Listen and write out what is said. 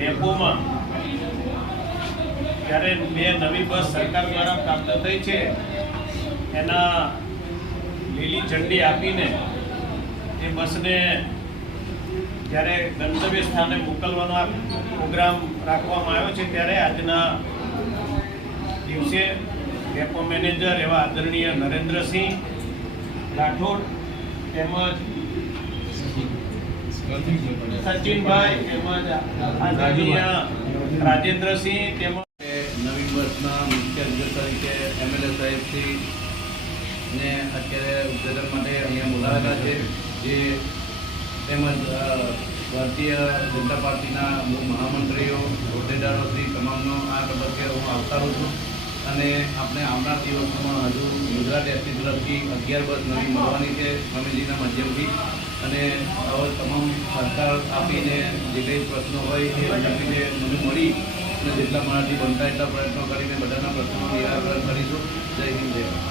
ડેપોમાં. જ્યારે બે નવી બસ સરકાર દ્વારા પ્રાપ્ત થઈ છે. એના લીલી ઝંડી આપીને એ બસને જ્યારે ગંતવ્ય સ્થાને મોકલવાનો પ્રોગ્રામ રાખવામાં આવ્યો છે, ત્યારે આજના દિવસે ડેપો મેનેજર એવા આદરણીય નરેન્દ્રસિંહ રાઠોડ તેમજ ને અત્યારે ઉદ્ઘાટન માટે અહીંયા બોલાવેલા છે. જે તેમજ ભારતીય જનતા પાર્ટીના મહામંત્રીઓ મહામંત્રીઓ હોદ્દેદારોશ્રી તમામનો આ તબક્કે હું આવકારું છું. અને આપણે આવનાર દિવસોમાં હજુ ગુજરાત એસટી તરફથી અગિયાર બસ નવી મળવાની છે સ્વામીજીના માધ્યમથી. અને હવે તમામ સરકાર આપીને જે કંઈ પ્રશ્નો હોય એ આપીને મને મળી અને જેટલા મારાથી બનતા એટલા પ્રયત્નો કરીને બધાના પ્રશ્નોનું નિરાકરણ કરીશું. જય હિન્દ, જય